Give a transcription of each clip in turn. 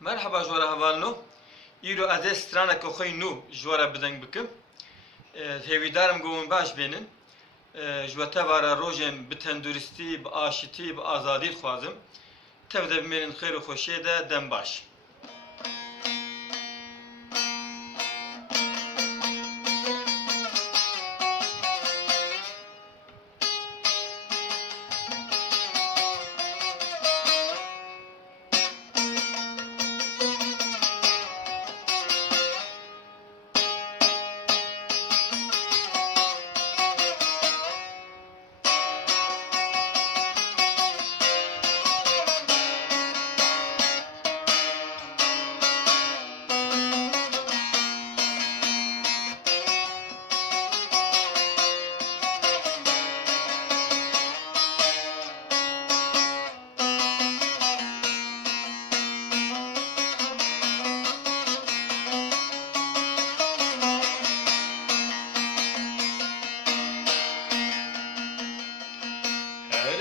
Merhaba jwara hevalno. İro adê straneke xwe nû jwara bideng bikim. Hêvîdarim gomin baş bênin. Ji we tevara rojên bi tenduristî, bi aşitî, bi azadî dixwazim. Tev de bimênin xêr û xweşiyê de dem baş.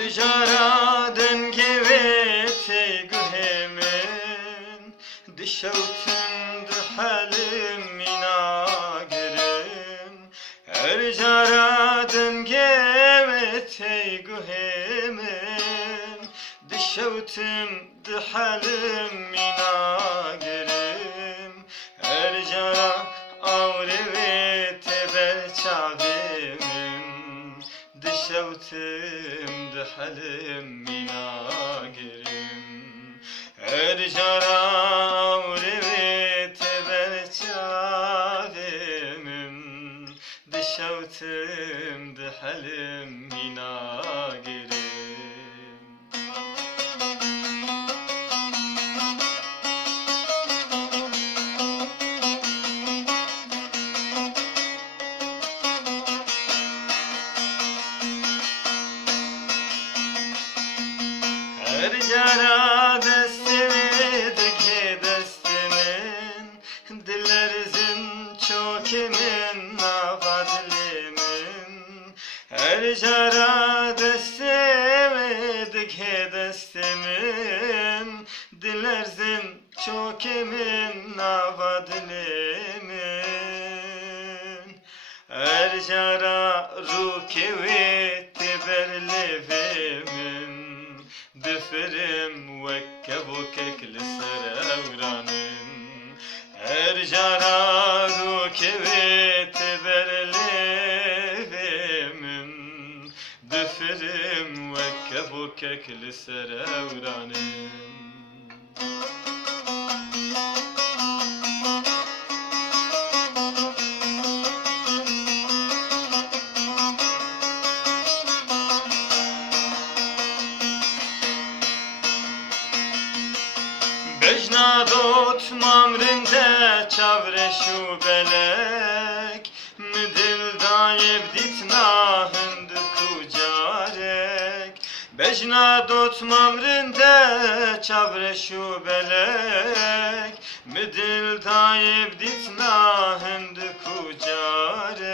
Jara dengevete gühemen dişevtin halim minagerim her jara dengevete gühemen dişevtin halim minagerim her jara avrevete belçavemin dişevtim halim minagerim her jara revete belçavemim dişevtim de halim minagerim. Her jara destemedik destemin dillerizin çok emin nafadlimin her jara destemedik destemin dillerizin çok emin nafadlimin her jara rukevet berlevimin Diferim vekke vokek liser evranim her jara rukevet berlevimin diferim vekke vokek liser evranim. Bejnadot mamrinde çavreşu belek Müdil dayib ditna hındı kucarek Bejnadot mamrinde çavreşu belek Müdil dayib ditna hındı kucarek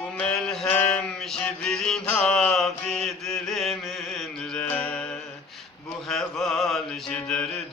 Bu melhem jibrina vidilimin re Bu heval jider